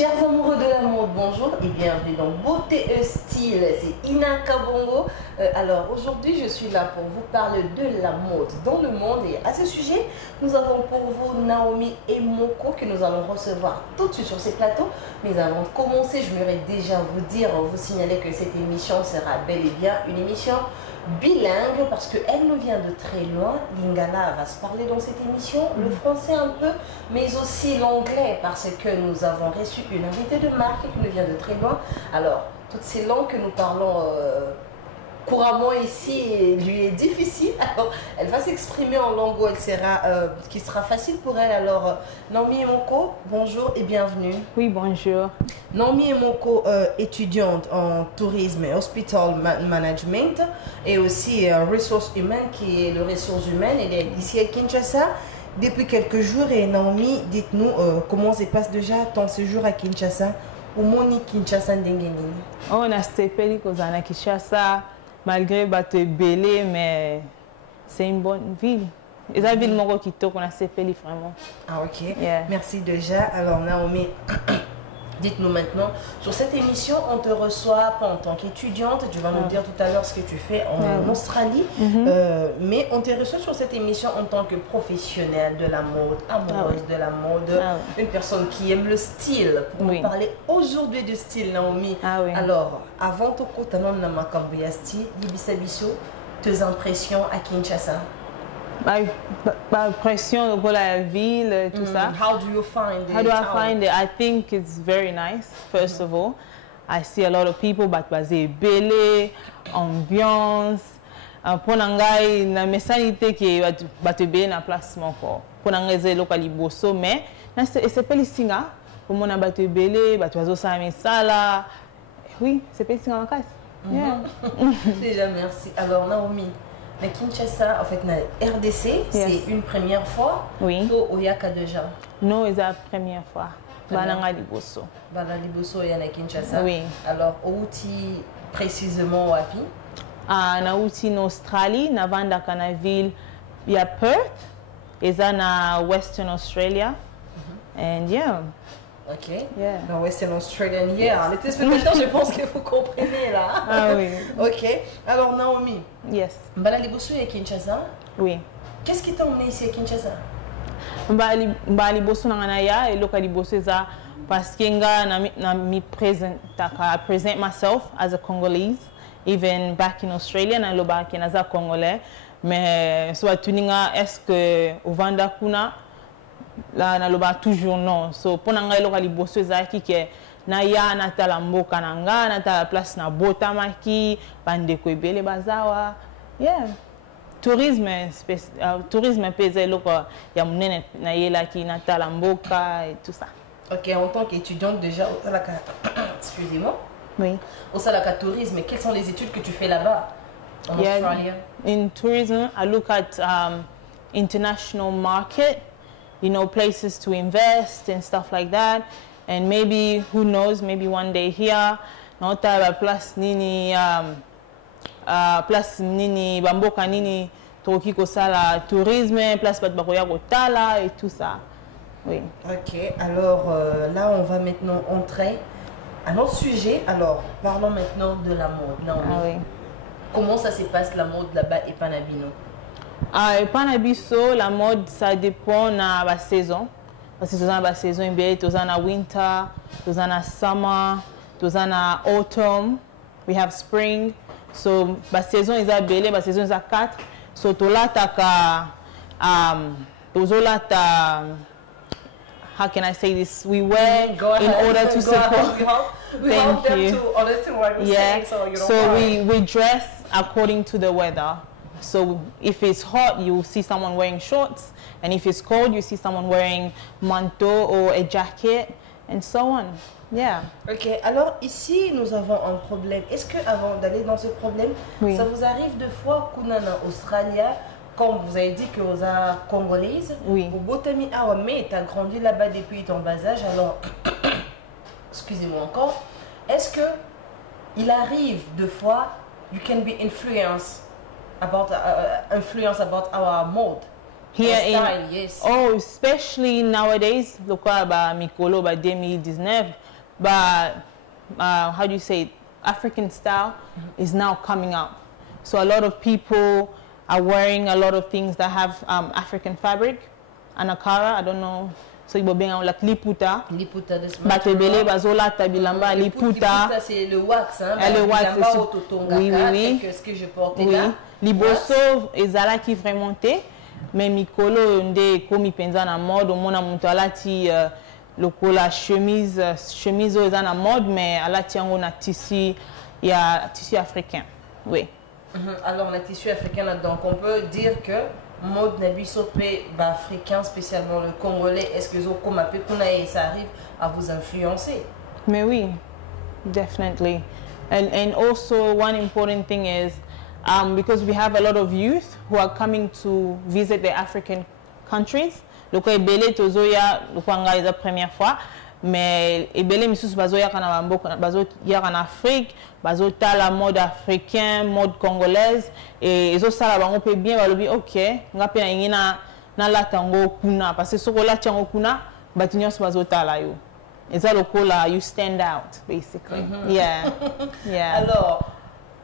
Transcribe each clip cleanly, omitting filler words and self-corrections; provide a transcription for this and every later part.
Chers amoureux de la mode, bonjour et bienvenue dans Beauté et Style, c'est Ina Kabongo. Alors aujourd'hui je suis là pour vous parler de la mode dans le monde et à ce sujet nous avons pour vous Naomi et Moko que nous allons recevoir tout de suite sur ces plateaux. Mais avant de commencer, je voudrais déjà vous signaler que cette émission sera bel et bien une émission bilingue parce qu'elle nous vient de très loin. Lingala va se parler dans cette émission, le français un peu, mais aussi l'anglais parce que nous avons reçu une invitée de marque qui nous vient de très loin. Alors, toutes ces langues que nous parlons couramment ici lui est difficile. Alors, elle va s'exprimer en langue où elle sera, qui sera facile pour elle. Alors, Naomi et Moko, bonjour et bienvenue. Oui, bonjour. Naomi et Moko, étudiante en tourisme et hospital management et aussi ressources humaines, qui est le ressources humaines. Elle est ici à Kinshasa depuis quelques jours. Et Naomi, dites-nous comment se passe déjà ton séjour à Kinshasa. Au Moni Kinshasa Ndengeni. On a sepeli kozana Kinshasa. Malgré bateau belé, mais c'est une bonne ville. Et la ville Moro Kito qu'on a sepeli vraiment. Ah ok, yeah. Merci déjà. Alors Naomi, dites-nous maintenant, sur cette émission, on te reçoit pas en tant qu'étudiante, tu vas nous dire tout à l'heure ce que tu fais en Australie, mais on te reçoit sur cette émission en tant que professionnelle de la mode, amoureuse de la mode, une personne qui aime le style. Pour nous parler aujourd'hui du style, Naomi. Alors, avant tout, tes impressions à Kinshasa? Ma pression pour la ville, tout ça. How do you find it? How do I find it? I think it's very nice, first of all. I see a lot of people, but basé belé, ambiance. Pour nangai na mesanité qui batu belé na place moko. Pour nangai ze lokali bosso, mais c'est pas les singa. Pour mon batu belé, batu azo sa mesala. Oui, c'est pas les singa en casse. Déjà merci. Alors Naomi. La Kinshasa, en fait, la RDC, c'est une première fois. Oui. Ou Oyaka déjà? Non, c'est la première fois. Balanga Liboso. Balanga Liboso et à Kinshasa. Oui. Alors, où tu précisément Wapi? Na outi en Australie, na vanda kana ville, il y a Perth, et ça na Western Australia. And yeah. Ok. Yeah. Dans Western Australia, yeah. Les téléspectateurs, je pense que vous comprenez là. Ah oui. Ok. Alors Naomi. Yes. Balanga Liboso et à Kinshasa. Oui. Qu'est-ce qui t'a emmené ici à Kinshasa? Balanga Liboso nanganaya et loka Liboso ça parce que I present myself as a Congolese, even back in Australia na loba kenaza Congolais, mais soit tuninga est-ce que au vanda kuna la na loba toujours non. So ponanga loka Liboso za ki ke na ya na tala mboka nanga na tala place na botamaki bande ko ebele bazawa. Yeah. Tourisme pèse loko ya munene na yela ki na tala mboka et tout ça. Ok, en tant qu'étudiante déjà au Salaka, excusez-moi. Oui. Au Salaka Tourisme, quelles sont les études que tu fais là-bas en Australie? In tourism, I look at international market, you know, places to invest and stuff like that. And maybe, who knows, maybe one day here, nota plus nini, plus nini, bamboka nini, toki ko sala tourisme, plus bat bakoya ko tala et tout ça. Oui. Ok, alors là on va maintenant entrer à notre sujet. Alors parlons maintenant de la mode. Naomi. Oui. Comment ça se passe la mode là-bas et Panabino? Panabiso, la mode ça dépend de la saison. Parce que tu as la saison, tu as la winter, tu as la summer, tu as la autumn, we have spring. So la saison est belle, la saison est 4. So tu as how can I say this? We wear in order to support. We hope them to understand what we're saying, so you don't so we dress according to the weather. So if it's hot, you see someone wearing shorts, and if it's cold, you see someone wearing manteau or a jacket, and so on. Yeah. Ok, alors ici nous avons un problème. Est-ce que avant d'aller dans ce problème, ça vous arrive de fois qu'on est en Australie? Comme vous avez dit que vous êtes congolaise, au Botami Awame, tu as grandi là-bas depuis ton bas âge, alors, excusez-moi encore, est-ce que il arrive de fois, you can be influenced about our mode, Here in style, yes. oh, especially nowadays, look about Mikolo by 2019, but how do you say it? African style is now coming up. So a lot of people are wearing a lot of things that have African fabric. Anakara, I don't know. So you being like liputa. Liputa de ce Batebele bazola tabilamba liputa. Liputa c'est le wax hein. Le wax oui oui. Ce que je portais là. Liboso ezala qui vraiment té. Mais mikolo nde komi penza na mode mona muntu alati lokola chemise eza na mode mais alati yango na tissu africain. Oui. Alors le tissu africain là, donc on peut dire que mode nabisopé africain spécialement le congolais, est-ce que comme et ça arrive à vous influencer? Mais oui, definitely. And also one important thing is because we have a lot of youth who are coming to visit the African countries. Loko ebele tozoya lokwanga is la première fois, mais ebele misusu bazoya kana bamboka bazoya kana Afrique, bazota la mode africain, mode congolaise et ezo sala bango pe bien balobi OK, ngape na ngina na latango kuna parce que soko la tango kuna batinyos bazota la yo. Eza lokola you stand out basically. Yeah. Yeah. Alors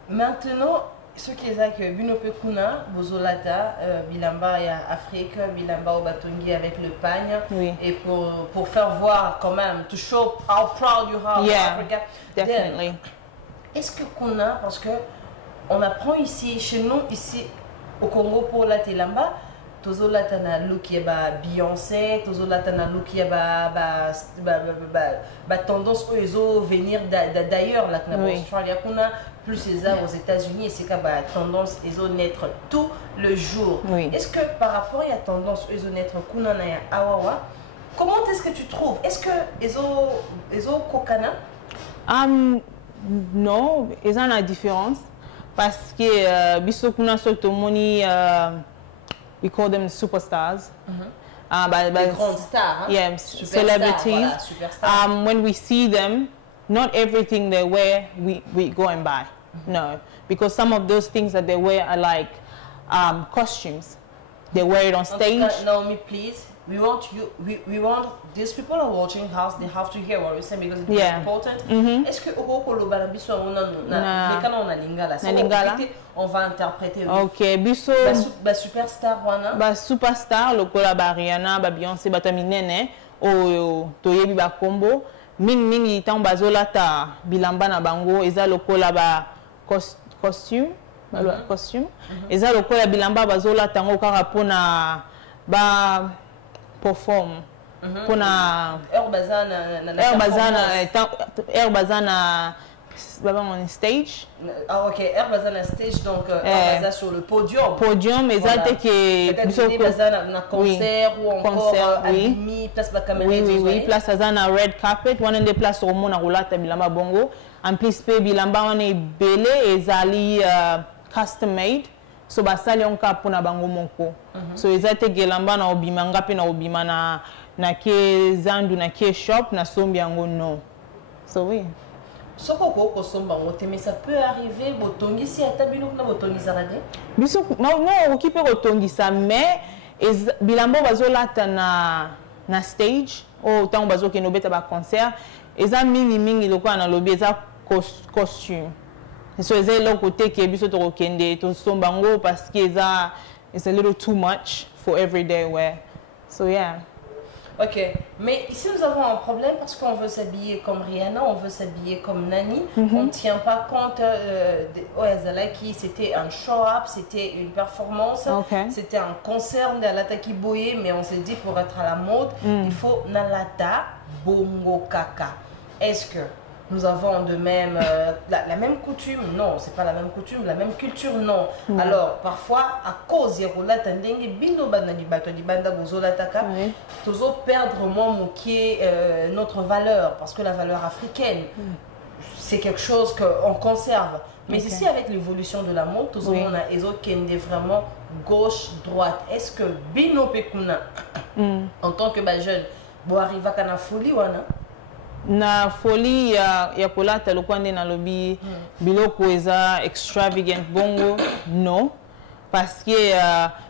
maintenant ce qui est ça que Binope Kuna, Bozolata, Bilamba et Afrique, Bilamba au Batongi avec le pagne, oui. Et pour faire voir quand même, to show how proud you are of Africa. Definitely. Est-ce que Kuna, parce que on apprend ici, chez nous, ici au Congo pour la Tilamba, Tozolata na look yaba Beyoncé, Tozolata na look yaba tendance aux venir d'ailleurs là na Australie kuna plus les aux États-Unis et c'est que tendance aux naître tout le jour. Oui. Est-ce que par rapport à la tendance aux naître kuna na ya awawa, comment est-ce que tu trouves? Est-ce que ezo kokana? Non, ils ont la différence parce que biso kuna sotomoni we call them superstars. Les grandes stars, hein? Yeah, celebrities. Voilà, superstars. When we see them, not everything they wear we go and buy. No, because some of those things that they wear are like costumes. They wear it on stage. Naomi, please. We want these people are watching house. They have to hear what we're saying because it's very important. Est-ce que on va interpréter? Ok, biso. Superstar wana. Superstar lokola Rihanna, Beyoncé, Bataminene, o toyebi ba combo. Mingi tant bazolata bilamba na bango eza lokola ba costume. Costume. Eza lokola bilamba bazolata ngo kaka pona ba perform pona Herbazana on stage. Ah ok, Herbazana stage donc Herbazana sur le podium exact que Herbazana concert ou encore Alimi place la caméra oui place azana red carpet one des places au monde rolata bilamba bongo en plus pe bilamba on est belé ezali custom made. So basali onka pona bango moko. So ezate gelamba na obima ngapi na obima na ke zandu na ke shop na sombi yango no. So oui. Soko ko somba ngote mais ça peut arriver botongi si atabino na botongi zarade. Biso no okipe botongi mais bilamba bazolata na stage o tango bazoke no beta ba concert eza mingi lokwa na lobby eza costume. So it's a lot of take biso to kende to sombango parce que it's a little too much for everyday wear. So yeah. Ok, mais ici nous avons un problème parce qu'on veut s'habiller comme Rihanna, on veut s'habiller comme Nani. On ne tient pas compte qui c'était un show-up, c'était une performance, c'était un concert de l'Ataki Boye, mais on s'est dit pour être à la mode, il faut Nalata Bongo Kaka. Est-ce que nous avons de même la même coutume? Non, c'est pas la même coutume, la même culture, non. Alors, parfois, à cause de perdre notre valeur, parce que la valeur africaine, c'est quelque chose qu'on conserve. Mais ici, avec l'évolution de la mode, on a vraiment gauche-droite. Est-ce que Bino Pekuna, en tant que jeune, bon arrive à la folie ou na folie ya kolata lokwande na lobi biloko eza extravagant bongo no parce que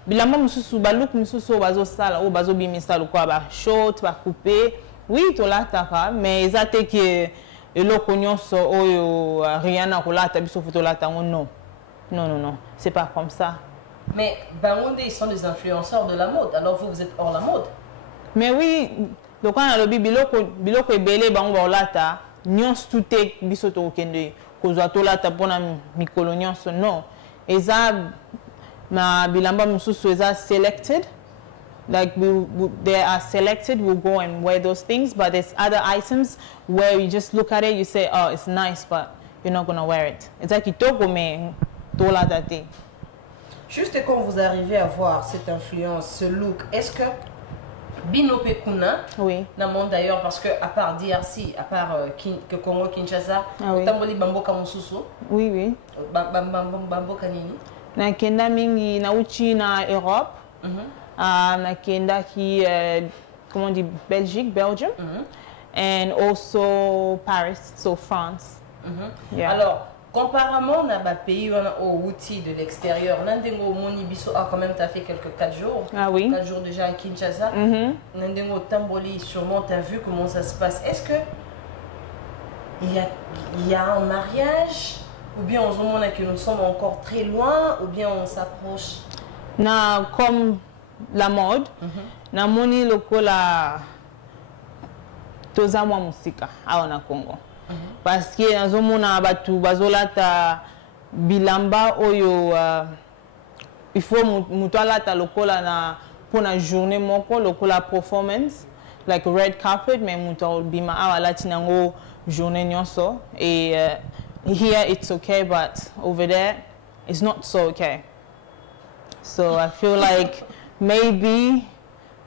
bilamba mususu baluk mususu bazo sala ou bazo bimisa lokwa ba short ba couper oui tolataka mais ezate que eloko nyonso oyo rien na kolata biso fotolata non c'est pas comme ça. Mais Bangonde, ils sont des influenceurs de la mode, alors vous êtes hors la mode. Mais oui, donc on a le biloko ebele bango baolata nyonso tout biso to kende kozwa tolata pona mikolo nyonso non eza ma bilamba mususu eza selected, like they are selected, we'll go and wear those things, but there's other items where you just look at it, you say oh it's nice but you're not gonna wear it. It's like kitoko me tolata te. Juste quand vous arrivez à voir cette influence, ce look, est-ce que Binope Kuna, oui, dans le monde d'ailleurs, parce que à part DRC, à part Congo Kinshasa, Tamboli Bambo Kamususu, oui, Bambo Kanini, na kenda mingi na uchi na Europe, na kenda ki comment on dit Belgium, and also Paris, so France. Yeah. Alors, comparément à un pays au outil de l'extérieur, Nandengo Monibiso a quand même fait quelques 4 jours. Ah oui. 4 jours déjà à Kinshasa. Nandengo Tamboli, sûrement tu as vu comment ça se passe. Est-ce que il y a un mariage, ou bien on se demande que nous sommes encore très loin, ou bien on s'approche? Na comme la mode, na moni lokola toza mwa musika awa na Congo. Parce que nazomona batu bazolata bilamba oyo il faut mutu alata lokola na pona journée moko lokola performance like red carpet mais mutu bima awa lati nango journée nyonso et here it's okay but over there it's not so okay. So I feel like maybe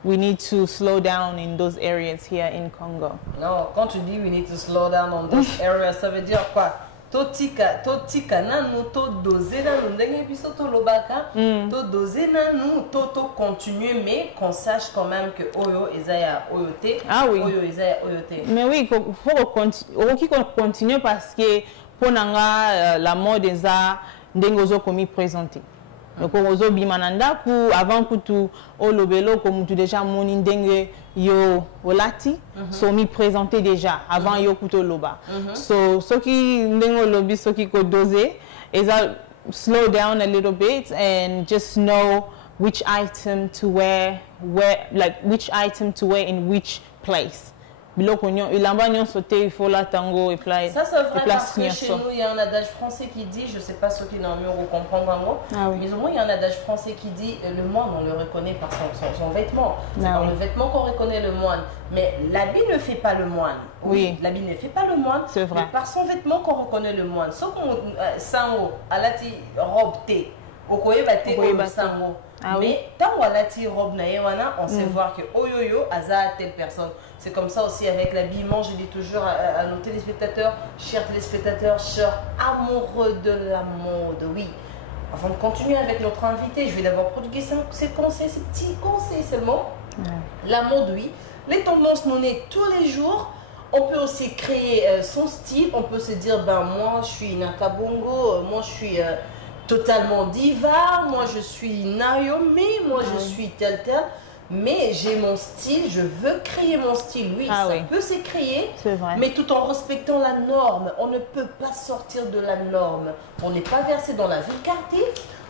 we need to slow down in those areas here in Congo. Non, quand tu dis we need to slow down on those areas, ça veut dire quoi? Totika nanu to doser nanu ndenge biso to lobaka, to doser nanu to continuer mais qu'on sache quand même que oyo ezaya oyote, oyo ezaya oyote. Mais oui, faut continuer parce que pour nanga la mode eza ndenge ozo komi présenter. Donc ozo bimananda ku avant kutu olobelo comme tu déjà moni ndenge yo olati so mi présenter déjà avant yo kuto loba. So soki ndenge lobi soki ko doser is slow down a little bit and just know which item to wear which item to wear in which place. Biloko nyon ilamba nyon sauté il faut la tango et place. Ça c'est vrai parce que chez nous il y a un adage français qui dit, je sais pas ceux qui n'ont mieux comprendre un mot, mais au moins il y a un adage français qui dit le moine on le reconnaît par son vêtement. C'est par le vêtement qu'on reconnaît le moine, mais l'habit ne fait pas le moine. Oui, l'habit ne fait pas le moine, c'est vrai. Mais par son vêtement qu'on reconnaît le moine. Sauf qu'on sango alati robe thé, okoye baté sango. Mais tant qu'on alati robe naïwana, on sait voir que oyoyo aza telle personne. C'est comme ça aussi avec l'habillement, je dis toujours à nos téléspectateurs, chers téléspectateurs, chers amoureux de la mode, oui. Avant de continuer avec notre invité, je vais d'abord prodiguer ces conseils, ces petits conseils seulement. La mode, oui. Les tendances non tous les jours. On peut aussi créer son style. On peut se dire, ben moi je suis Nakabongo, moi je suis totalement diva, moi je suis Naomi, moi je suis tel. Mais j'ai mon style, je veux créer mon style. Oui, ça peut se créer, mais tout en respectant la norme. On ne peut pas sortir de la norme. On n'est pas versé dans la vulgarité,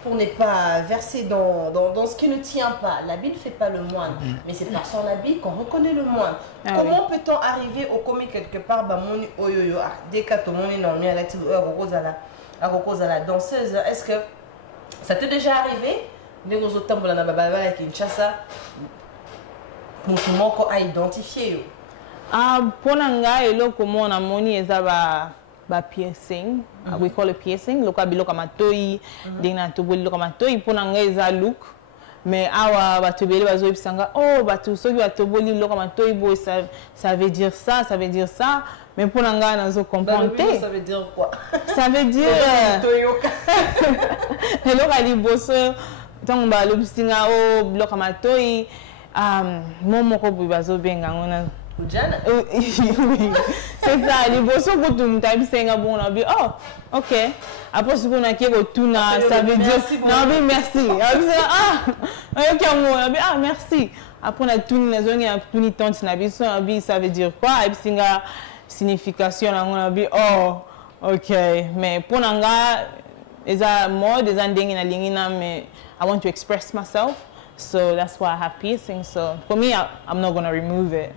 on n'est pas versé dans ce qui ne tient pas. L'habit ne fait pas le moine, mais c'est par son habit qu'on reconnaît le moine. Comment peut-on arriver au commis quelque part, dès que tout le monde est dans la danseuse, est-ce que ça t'est déjà arrivé? Nous autant na babala à Kinshasa mutu a identifié yo. Pour nanga eloko mona moni eza ba piercing. We call it piercing. Loka biloko matoi dina to biloko matoi pour nanga eza look. Mais awa batobele bazo bisanga oh batu soki batoboli biloko matoi bo ça veut dire ça, ça veut dire ça. Mais pour nanga nazo comprendre. Ça veut dire quoi? Ça veut dire eloko liboso tant ba lobsinga o bloka matoi momo ko bazo benga ngona Ujana. Oui, c'est ça. Les boissons pour tout le monde, c'est un bon. On a dit, oh, ok. Après, ce qu'on a qui est tout, ça veut dire, non, mais merci. Ok, on a dit, ah, merci. Après, on a tout, les zones, tout le temps, ça veut dire quoi? Et puis, c'est une signification, on a dit, oh, ok. Mais pour nous, les mots, des endings, mais I want to express myself. So that's why I have piercing. So for me, I'm not going to remove it.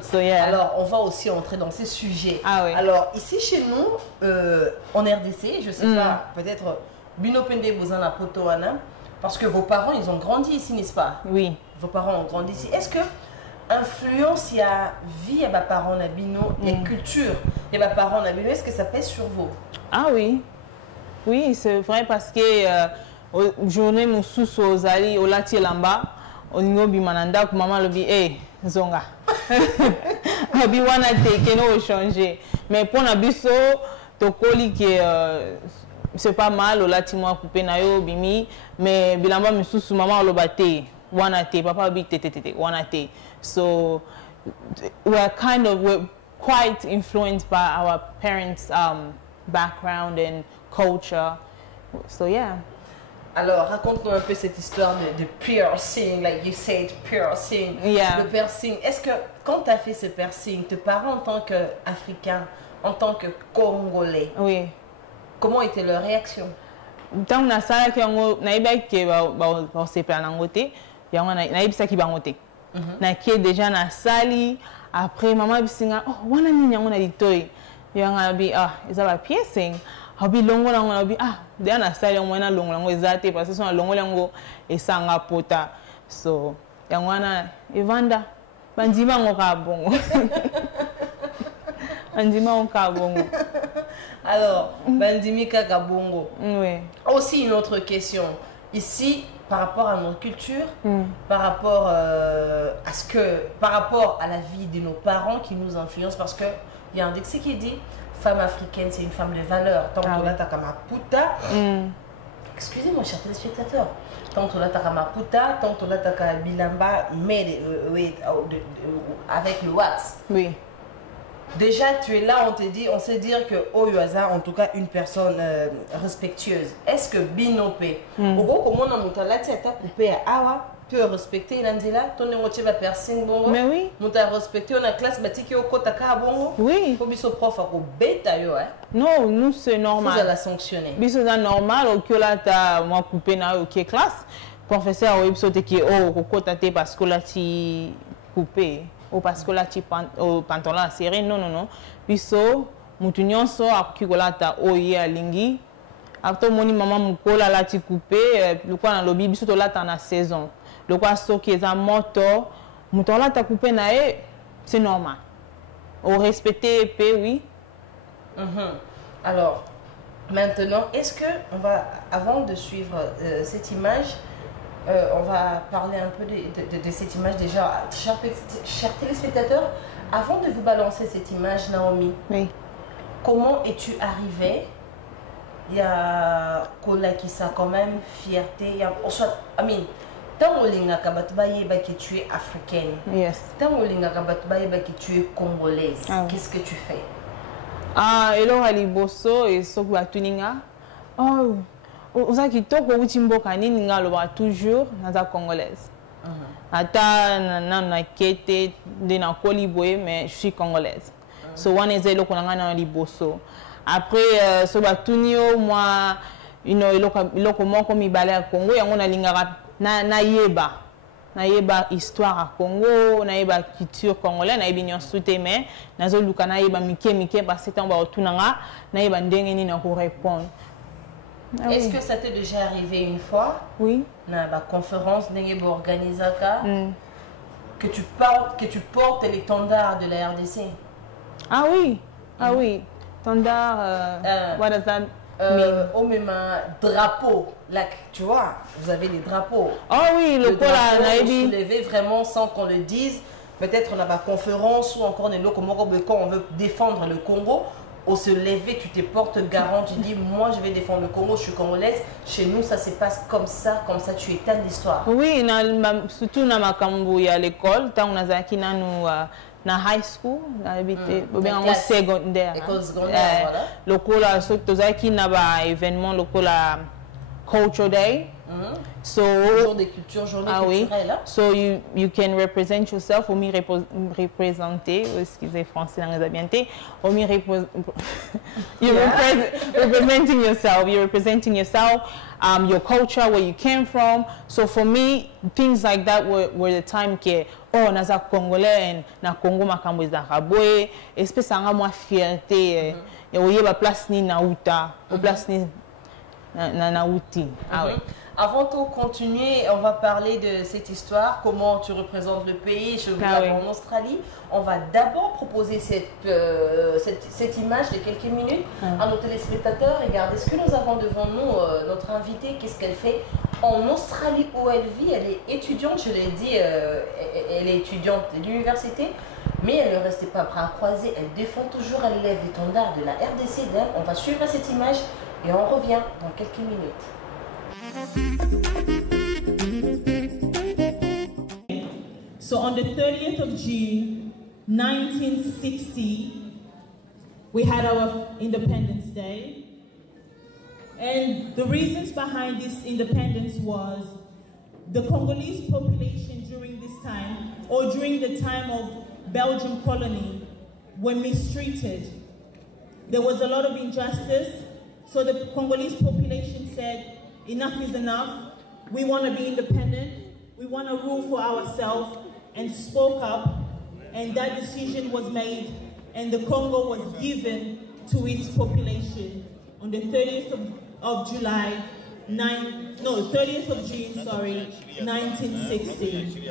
So, yeah. Alors, on va aussi entrer dans ces sujets. Ah, oui. Alors, ici chez nous, en RDC, je ne sais pas, peut-être Binopende vous en a potoana, parce que vos parents, ils ont grandi ici, n'est-ce pas? Oui. Vos parents ont grandi ici. Est-ce que influence, il y a vie à vos parents, à Bino, et culture, et vos parents, à Bino, est-ce que ça pèse sur vous? Ah oui. Oui, c'est vrai parce que journée, mon sous aux alliés, au lati lamba, au niveau bimananda, maman le dit, hey, zonga. Abi wana teke no changer. Mais pour nabiso, to koli qui c'est pas mal au lati moi coupé na yo bimi, mais bilamba misusu maman lo bate, wana te, papa bi te wana te. So we're quite influenced by our parents' background and culture. So yeah. Alors, raconte-nous un peu cette histoire de piercing, like you said, piercing. Yeah. Le piercing. Est-ce que quand tu as fait ce piercing, tes parents en tant qu'Africains, en tant que Congolais, oui. Comment était leur réaction? Tant que ça, que naïba qui va se faire n'angoté, y a naïba ça qui va monter. Na qui déjà na sali. Après maman bisinga, oh wana ni nyango na ditoi. Y a un abi ils ont piercing. Abi longo lango abi dia na sali yango na longo lango ezate parce que son longo lango esanga pota. So yango wana evanda bandima ngo ka bongo. Bandima ngo ka bongo. Alors, bandimi ka bongo. Oui. Aussi une autre question. Ici, par rapport à notre culture, par rapport par rapport à la vie de nos parents qui nous influencent, parce que il y a un dexé qui dit femme africaine, c'est une femme de valeur. Tant que là, t'as comme puta. Excusez-moi, chers téléspectateurs. Tant que là, t'as comme puta, tant que là, t'as comme bilamba, mais avec le wax. Oui. Déjà, tu es là, on sait dire que Oyoaza, en tout cas, une personne respectueuse. Est-ce que Binopé, au gros, comment on a monté là, tu as coupé à Awa, peut respecter Landila, ton émotion va piercing bongo. Mais oui. On t'a respecté, on a classe bâtie au côté à bongo. Oui. Pour biso prof à bêta yo, hein. Non, nous c'est normal. Vous allez la sanctionner. Biso c'est normal, au que là t'as moi coupé na au classe. Professeur au biso te qui au côté parce que là tu coupé. Ou parce que là tu pantalon serré non biso mutu nyonso akikola ta oye alingi après moni maman mukola là tu coupé le quoi dans lobby biso to là ta na saison le quoi soki eza moto mutu là ta coupé na c'est normal au respecter pe oui. Alors maintenant est-ce que on va avant de suivre cette image on va parler un peu de cette image déjà. Chers téléspectateurs, avant de vous balancer cette image, Naomi, oui. Comment es-tu arrivée? Il y a Kola qui ça quand même, fierté. Il y a, tant que tu es africaine, yes. Tant que tu es congolaise, qu'est-ce que tu fais? Et là, Aliboso et Sokbatuninga. Oh. Oza kitoko utimboka nini nga loba toujours naza congolaise. Ata na kete de na koliboé mais je suis congolaise. So wana ezelo konanga na liboso. Après so batunio moi iloko moko mibale ya Congo yango na lingaka na yeba histoire à Congo, na yeba culture congolaise, na yeba nyonso te mais nazo luka na yeba mike parce que tant ba otunanga na yeba ndenge nini na ko répondre. Est-ce que ça t'est déjà arrivé une fois? Oui. Dans la conférence Organisaka, que tu portes l'étendard de la RDC? Ah oui. Ah oui. Tendard, what does that mean? Au même drapeau, là, tu vois, vous avez les drapeaux. Ah oui, le drapeau soulevé vraiment sans qu'on le dise. Peut-être on a ma conférence ou encore des locaux quand on veut défendre le Congo. au se lever, tu te portes garant, tu dis moi je vais défendre le Congo, je suis congolaise. Chez nous, ça se passe comme ça tu étales l'histoire. Oui, surtout dans Makambu, à l'école, quand on a zaki na high school, na bien en secondaire. École secondaire, voilà. Lokola, surtout zaki na ba événement lokola Culture Day. So, jour des cultures, journée culturelle. Oui. So you can represent yourself, ou me représenter, excusez français dans les habientés, ou me representing yourself, you're representing yourself, your culture, where you came from. So for me, things like that were the time que, oh, naza Congolais, na Congo makambo ezakabwe, espèce moi fierté, et oye ba place ni na uta, ou place ni na uti. Ah oui. Avant de continuer, on va parler de cette histoire, comment tu représentes le pays, je vous en Australie. On va d'abord proposer cette image de quelques minutes à nos téléspectateurs. Regardez ce que nous avons devant nous, notre invitée, qu'est-ce qu'elle fait en Australie où elle vit. Elle est étudiante, je l'ai dit, elle est étudiante de l'université, mais elle ne reste pas bras croisés, elle défend toujours, elle lève l'étendard de la RDC. On va suivre cette image et on revient dans quelques minutes. So on the 30th of June, 1960, we had our Independence Day. And the reasons behind this independence was the Congolese population during this time, or during the time of Belgian colony, were mistreated. There was a lot of injustice, so the Congolese population said, enough is enough. We want to be independent. We want to rule for ourselves, and spoke up. And that decision was made, and the Congo was given to its population on the 30th of June, 1960.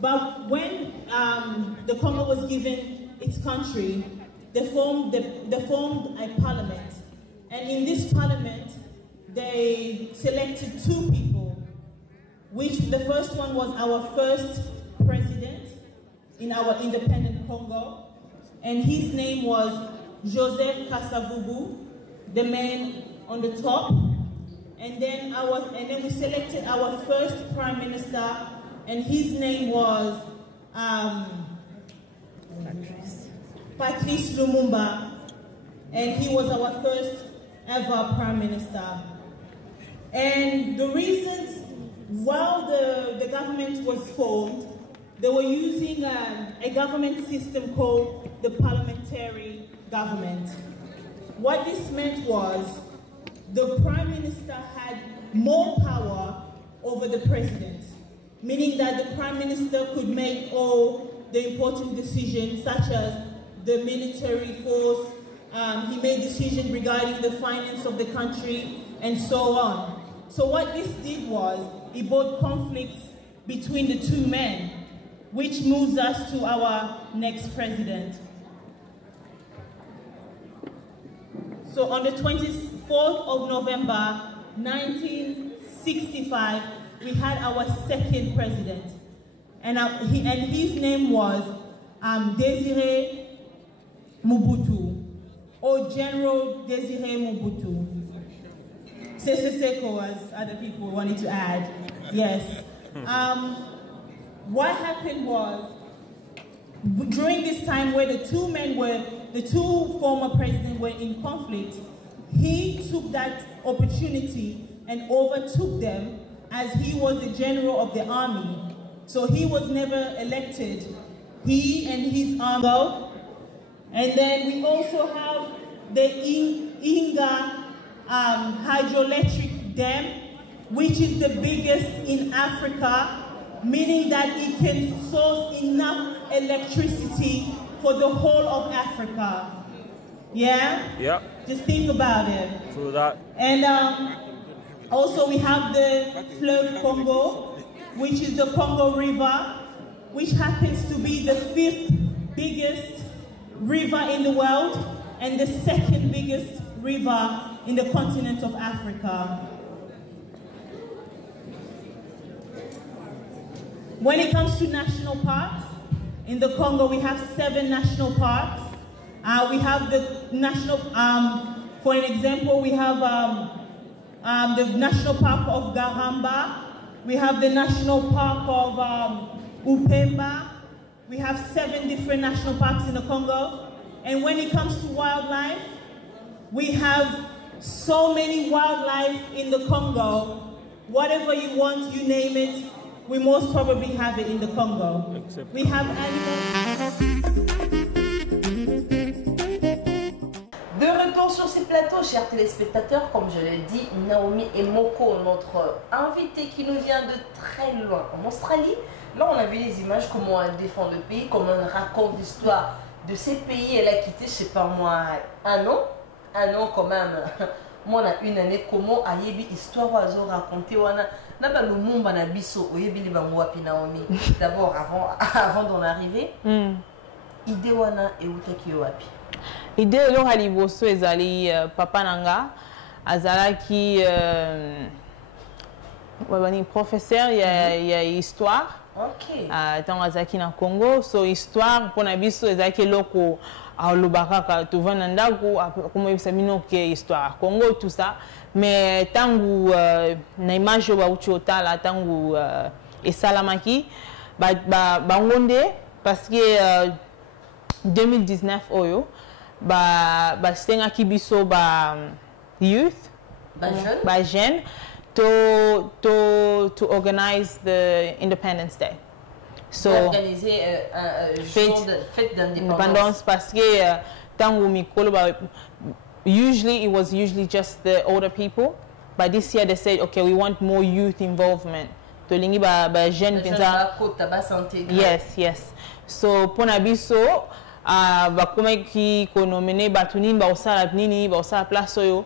But when the Congo was given its country, they formed a parliament, and in this parliament, they selected two people, which the first one was our first president in our independent Congo, and his name was Joseph Kasavubu, the man on the top, and then we selected our first prime minister, and his name was Patrice Lumumba, and he was our first ever prime minister. And the reasons, while the government was formed, they were using a government system called the parliamentary government. What this meant was the prime minister had more power over the president, meaning that the prime minister could make all the important decisions, such as the military force. He made decisions regarding the finance of the country, and so on. So what this did was, it brought conflicts between the two men, which moves us to our next president. So on the 24th of November, 1965, we had our second president. And his name was Désiré Mobutu, or General Désiré Mobutu. Seko, as other people wanted to add. Yes. What happened was, during this time where the two former presidents were in conflict, he took that opportunity and overtook them, as he was the general of the army. So he was never elected. He and his army. And then we also have the Inga hydroelectric dam, which is the biggest in Africa, meaning that it can source enough electricity for the whole of Africa. Yeah? Yeah. Just think about it. True that. And also we have the Fleuve Congo, which is the Congo River, which happens to be the 5th biggest river in the world and the 2nd biggest river in the continent of Africa. When it comes to national parks, in the Congo we have 7 national parks. We have the national, for an example, we have the National Park of Garamba. We have the National Park of Upemba. We have 7 different national parks in the Congo. And when it comes to wildlife, we have so many wildlife in the Congo. Whatever you want, you name it, we most probably have it in the Congo. We have animals. De retour sur ces plateaux, chers téléspectateurs, comme je l'ai dit, Naomi Emoko, notre invitée qui nous vient de très loin, en Australie. Là, on a vu les images, comment elle défend le pays, comment elle raconte l'histoire de ces pays. Elle a quitté, je sais pas moi, un an quand même. Moi, on a une année, comment Ayebi histoire oiseau raconté, on a le monde na biso, Oyebi li bango wapi Naomi. D'abord, avant d'en arriver, idée wana et utaki wapi. Idée lo haliboso ezali papa nanga azalaki professeur il y a histoire. OK. Tant azalaki na Congo, so histoire pour na biso ezalaki loko alobaka tu vana ndako comme yebisa bino ke histoire Congo tout ça, mais tangu na image ba uchiotala tangu esalamaki ba ngonde parce que 2019 oyo ba senga kibiso ba youth ba jeune to organize the Independence Day. So organiser fête d'indépendance parce que tangu mikolo usually it was just the older people, but this year they said okay, we want more youth involvement. To lingi ba jeune penza yes. So pona biso bakoma ki konomene batunini ba osala nini ba osala place oyo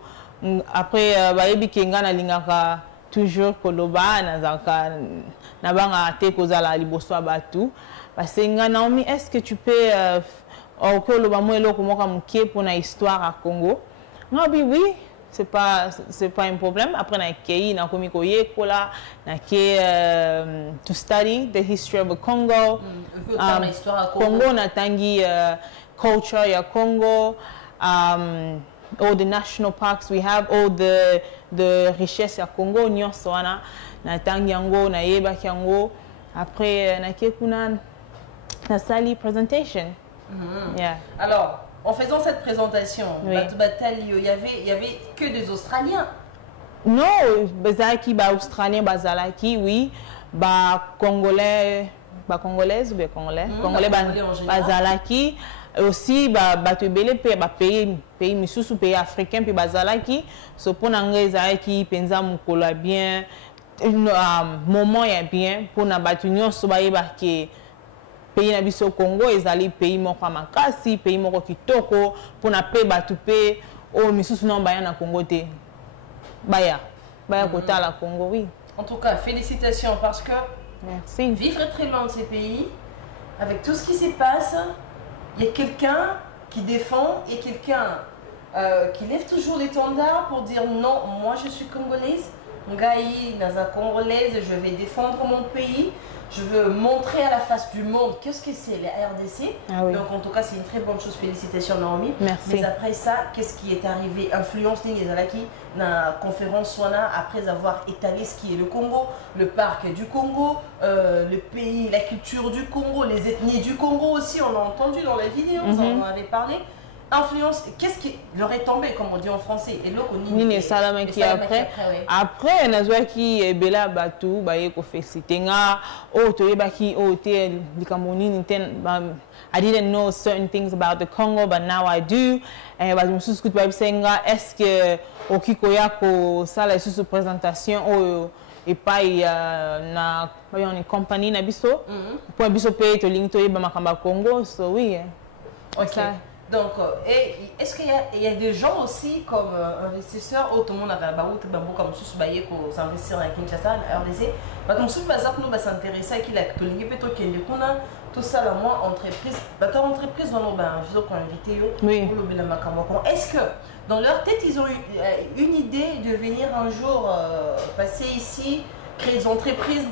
après bayebi kenga na lingaka toujours koloba nazaka na banga te kozala liboso batu basenga Naomi, est-ce que tu peux koloba mo eloko moka mukie pour na histoire à Congo? Ngabi oui, c'est pas un problème. Après na kei na komi koyekola na ke to study the history of the Congo. Congo na tangi culture ya Congo, all the national parks we have, all the richesse ya Congo nyonso wana na tangi yango na yeba yango. Après na ke kuna na sali presentation. Yeah. Alors, en faisant cette présentation, oui. Il y avait que des Australiens. Non, bazalaki ba Australien bazalaki oui, ba Congolais, ba Congolaise ou ba Congolais, Congolais bazalaki aussi ba to belé ba pays misusu pays africain puis bazalaki so pona ngezalaki penza mukolo bien moment ya bien pona batu nyonso ba yeba ke pays na biso Congo ezali pays moko makasi, pays moko kitoko pona pe batu pe o misusu non baya na Congo te baya kota la Congo oui. En tout cas, félicitations parce que merci. Vivre très loin de ces pays avec tout ce qui s'y passe, il y a quelqu'un qui défend et quelqu'un qui lève toujours l'étendard pour dire non, moi je suis congolaise, Ngaï, Naza congolaise, je vais défendre mon pays. Je veux montrer à la face du monde qu'est-ce que c'est la RDC. Ah oui. Donc en tout cas, c'est une très bonne chose. Félicitations Naomi. Merci. Mais après ça, qu'est-ce qui est arrivé? Influence Ningezalaki dans la conférence Swana après avoir étalé ce qui est le Congo, le parc du Congo, le pays, la culture du Congo, les ethnies du Congo aussi. On l'a entendu dans la vidéo, on en avait parlé. Influence, qu'est-ce qui leur est tombé, comme on dit en français, et l'autre Nini Salamaki après nazwa ki bela batu baye ko féliciter nga o to yebaki o te likamoni nten I didn't know certain things about the Congo but now I do et ba mususu kutu ba senga est-ce que okiko yako sala susu présentation o et pas na une compagnie na biso pour biso pe to link to yeba makamba Congo so oui. OK. Donc, est-ce qu'il y a des gens aussi comme investisseurs, tout le monde a comme sous-baillé pour s'investir à Kinshasa, à RDC, comme sous-baillé pour nous s'intéresser à qui la catholique, tout ça, la moi, entreprise, entreprise dans nos visons qu'on a invité, oui. Est-ce que dans leur tête, ils ont eu une idée de venir un jour passer ici, créer des entreprises,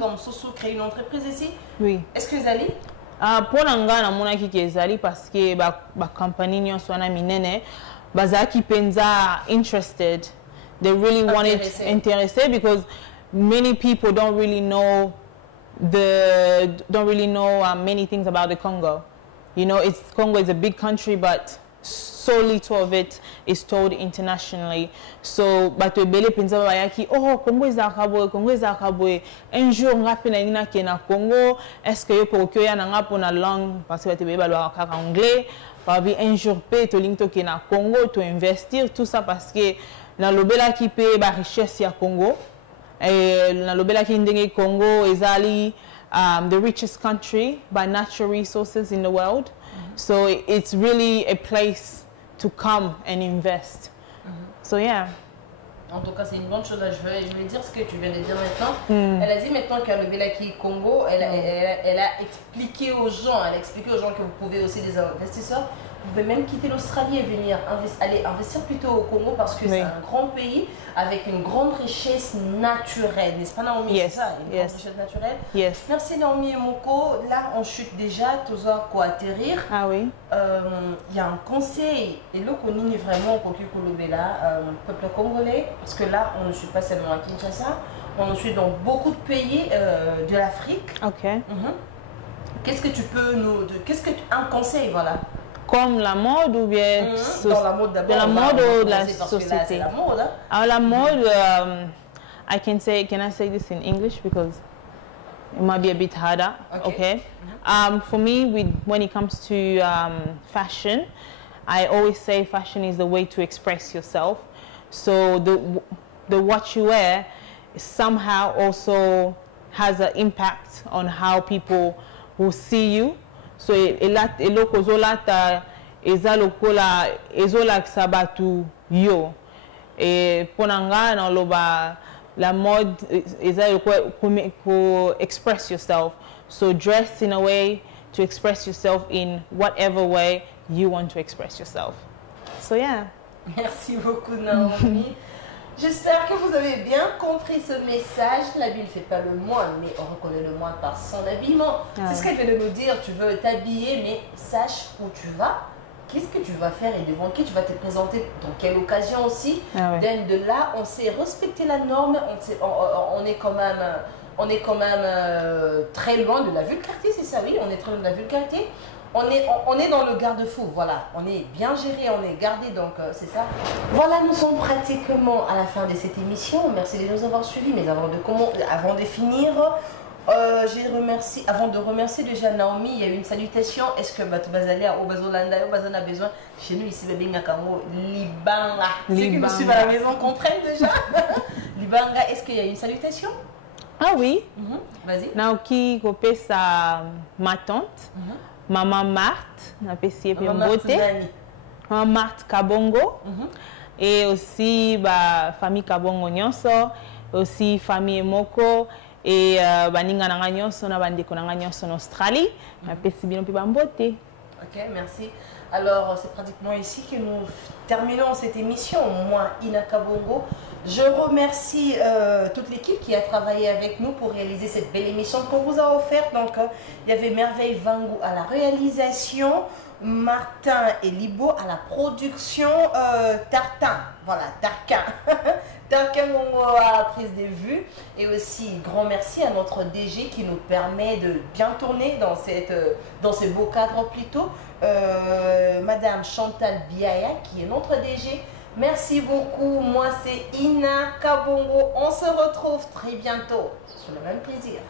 comme Soso, créer une entreprise ici? Oui. Est-ce que vous allez? Pour nanga na mona ki kezali parce que ba compagnie nyonso wana minene bazaki penza interested. They really wanted interested because many people don't really know many things about the Congo. You know, Congo is a big country, but so little of it is told internationally. So, bato ebele penza bayaki, oh, Congo is akaboye, Congo is akaboye. Un jour, ngapi na nina ke na Congo, est-ce que yo pokyo ya na ngapo na langue, parce que bato ebele balwa kaka anglais, babi un jour pe to link to ke na Congo, to investir, tout ça parce que na lobela ki pe ba richesse ya Congo. Na lobela ki ndenge Congo ezali the richest country by natural resources in the world. So it's really a place to come and invest. So yeah. En tout cas, c'est une bonne chose. Je vais dire ce que tu viens de dire maintenant. Elle a dit maintenant qu'à Lobela qui Congo, elle a expliqué aux gens, que vous pouvez aussi des investisseurs. Vous pouvez même quitter l'Australie et venir aller investir plutôt au Congo parce que c'est un grand pays avec une grande richesse naturelle. N'est-ce pas Naomi? Yes. C'est ça, une grande richesse naturelle. Yes. Merci Naomi et Moko. Là, on chute déjà, tous quoi atterrir. Ah oui. Il y a un conseil, et là, on est vraiment au Lobela, peuple congolais, parce que là, on ne suit pas seulement à Kinshasa, on suit dans beaucoup de pays de l'Afrique. Ok. Qu'est-ce que tu peux un conseil, voilà. Comme la mode ou bien dans la mode d'abord. La mode ou de la société. Là, c'est la mode. Hein? Alors la mode, can I say this in English because it might be a bit harder. Okay. For me, when it comes to fashion, I always say fashion is the way to express yourself. So the what you wear somehow also has an impact on how people will see you. So eloko zolata ezalokola ezola kisabatu yo e ponanga na loba la mode ezaloko ko express yourself. So dress in a way to express yourself in whatever way you want to express yourself. So yeah. Merci beaucoup Naomi. J'espère que vous avez bien compris ce message. L'habit ne fait pas le moine, mais on reconnaît le moine par son habillement. C'est ce qu'elle vient de nous dire. Tu veux t'habiller, mais sache où tu vas. Qu'est-ce que tu vas faire et devant qui tu vas te présenter, dans quelle occasion aussi. De là, on sait respecter la norme. On est quand même très loin de la vulgarité, c'est ça, oui. On est très loin de la vulgarité. On est dans le garde-fou, voilà. On est bien géré, on est gardé, donc c'est ça. Voilà, nous sommes pratiquement à la fin de cette émission. Merci de nous avoir suivis, mais avant de finir, avant de remercier déjà Naomi, il y a une salutation. Est-ce que Bazalia ou Bazolanda ou Bazan a besoin? Chez nous ici, Babingakango, Libanga. Ceux qui me suivent à la maison comprennent déjà. Libanga, est-ce qu'il y a une salutation? Ah oui. Vas-y. Naoki Kopesa, ma tante. Maman Marthe, Maman Marthe Kabongo, et aussi famille Kabongo Nyonso, aussi famille Moko, et Baninga Nanga Nyonso, Bandeko Nanga Nyonso en Australie, Ok, merci. Alors, c'est pratiquement ici que nous terminons cette émission. Moi, Ina Kabongo, je remercie toute l'équipe qui a travaillé avec nous pour réaliser cette belle émission qu'on vous a offerte. Donc, il y avait Merveille Vangou à la réalisation, Martin et Libo à la production, Tartin, voilà, Tarquin. Tarquin Mongo à la prise des vues. Et aussi, grand merci à notre DG qui nous permet de bien tourner dans ce beau cadre plutôt. Madame Chantal Biaya qui est notre DG. Merci beaucoup. Moi, c'est Ina Kabongo. On se retrouve très bientôt sur le même plaisir.